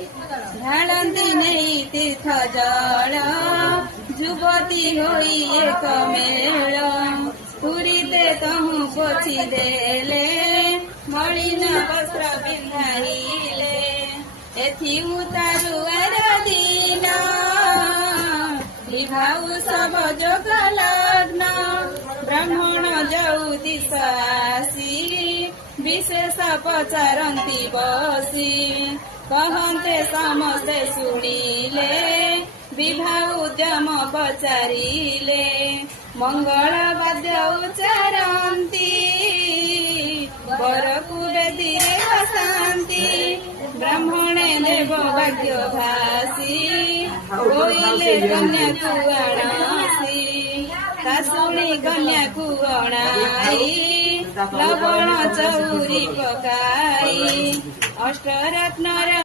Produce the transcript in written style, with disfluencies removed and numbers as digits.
ढाळन्ती नेई तीर्थ जल जुवती होई एक मेल पुरीते तहु पोछि देले मलिन वस्त्र पिन्धाइले एथि उतारु दिन लिखाऊ सब जोग लग्न ब्राह्मण जाऊ दिशासी विशेष पचारती बसी कहते समस्ते शुणिले विवाह उद्यम पचारिले मंगल वाद्य उच्चारती बरकु बेदी बसंती ब्राह्मणे देव भाग्य भासी कोइले कन्या कुआणासी शाशुणी कन्या कुआणाई लवण चौरी पकाई अष्टरत्न